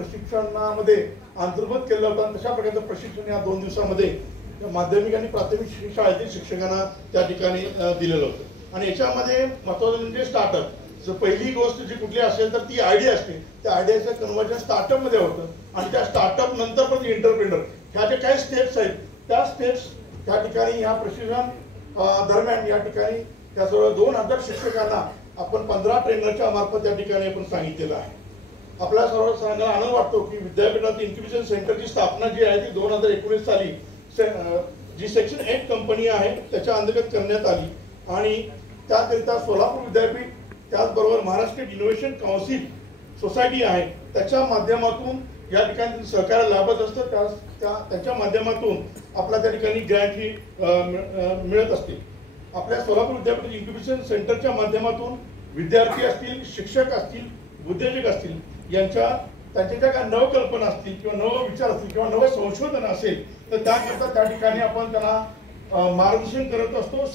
प्रशिक्षणामध्ये अंतर्भूत केलं होतं। तशा प्रकारचं प्रशिक्षण या 2 दिवसामध्ये माध्यमिक आणि प्राथमिक शाळेतील शिक्षकांना त्या ठिकाणी दिलेलं होतं। आणि याच्यामध्ये महत्त्वाचं म्हणजे स्टार्टअप। पहिली गोष्ट जी कुठली असेल तर ती आयडिया असते, त्या आयडियाचं कन्वर्जन स्टार्टअपमध्ये होतं आणि त्या स्टार्टअप नंतर पण एंटरप्रेनर ह्या जे काही स्टेप्स आहेत त्या स्टेप्स त्या ठिकाणी ह्या प्रशिक्षण दरम्यान या ठिकाणी त्या सर्व 2000 शिक्षकांना आपण 15 ट्रेनरच्या मार्फत त्या ठिकाणी आपण सांगितलेलं आहे। आपल्या सर्व सांगायला आनंद वाटतो की विद्यापीठात इन्क्युबेशन सेंटरची स्थापना जी आहे ती 2019 साली जी सेक्शन 8 कंपनी आहे त्याच्या अंतर्गत करण्यात आली आणि त्याकरिता सोलापूर विद्यापीठ त्याचबरोबर महाराष्ट्र इनोव्हेशन काउन्सिल सोसायटी आहे त्याच्या माध्यमातून या ठिकाणी सहकार्य लाभत असतं। त्यांच्या माध्यमातून आपल्या त्या ठिकाणी ग्रँट ही मिळत असते। आपल्या सोलापूर विद्यापीठ इन्क्युबेशन सेंटरच्या माध्यमातून विद्यार्थी असतील, शिक्षक असतील, उद्योजक असतील त्यांच्या ज्या काही नवकल्पना असतील किंवा नव विचार असतील किंवा नव संशोधन असेल तर त्याकरता त्या ठिकाणी आपण त्यांना मार्गदर्शन करत असतो।